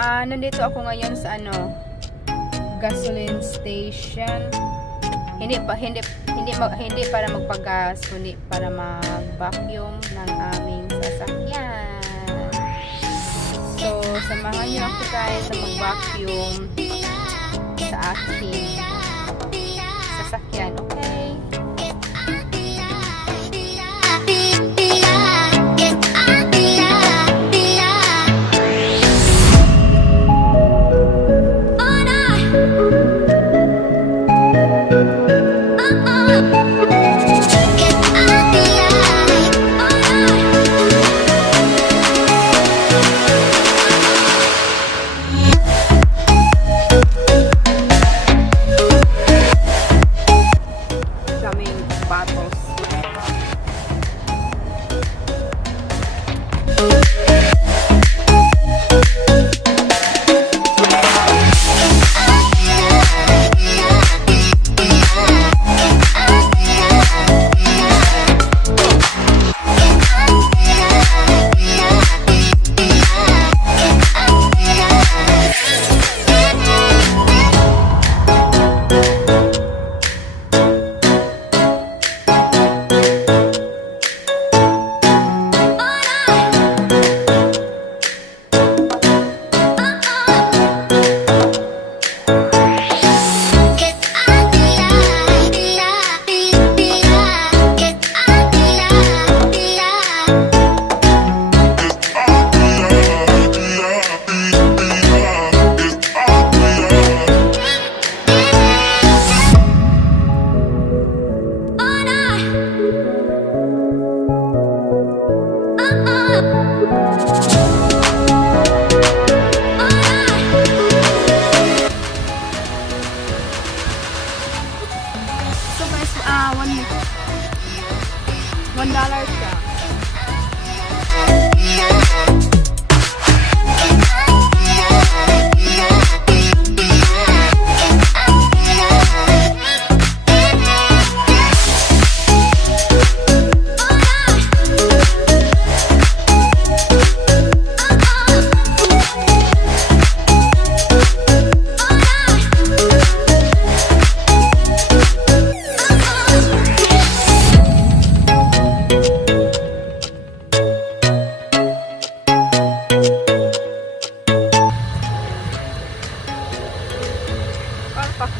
Nandito ako ngayon sa gasoline station. Hindi para magpagas, kundi para mag-vacuum ng aming sasakyan. So, samahan niyo ako guys na mag-vacuum sa aking sasakyan, okay? So guys, $1 siya.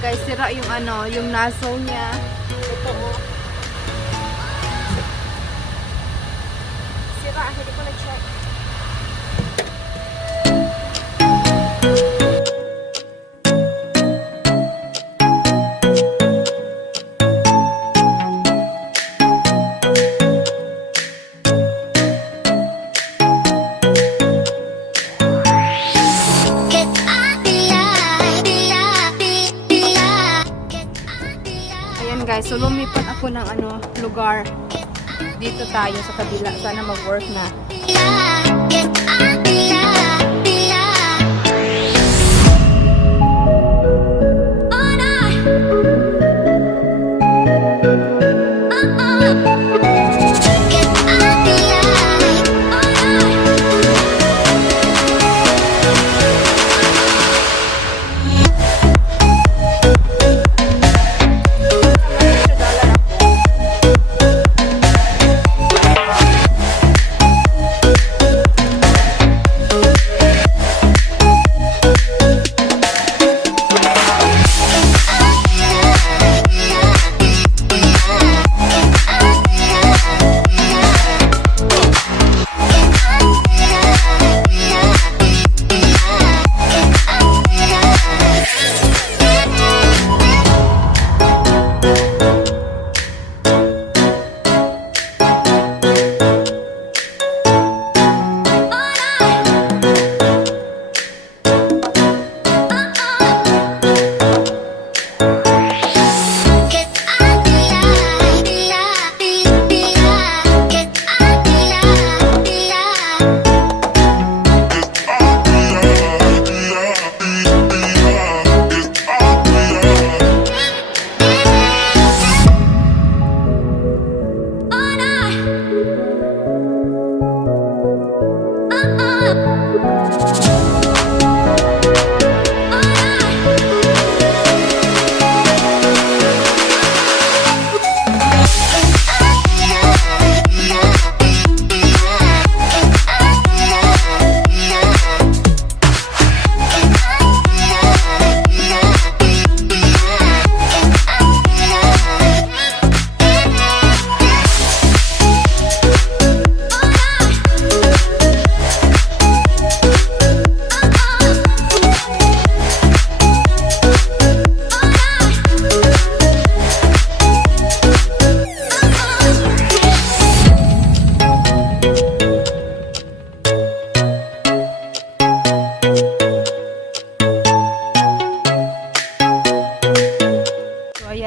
Guys, sira yung nozzle niya. Ito sira, hindi ko na-check. Guys, so lumipat ako ng lugar. Dito tayo sa kabila. Sana mag-work na.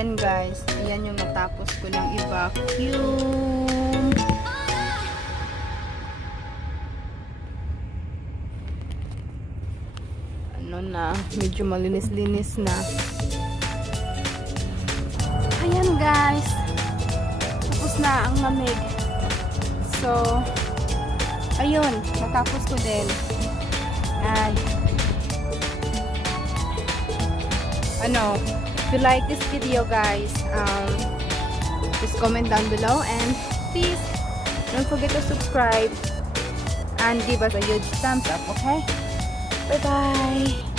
Ayan guys, ayan yung natapos ko ng i-vacuum. Ano na, medyo malinis-linis na. Ayan guys, tapos na ang lamig. So, ayun, natapos ko din. And, ano, if you like this video guys, just comment down below and please don't forget to subscribe and give us a huge thumbs up, okay? Bye bye.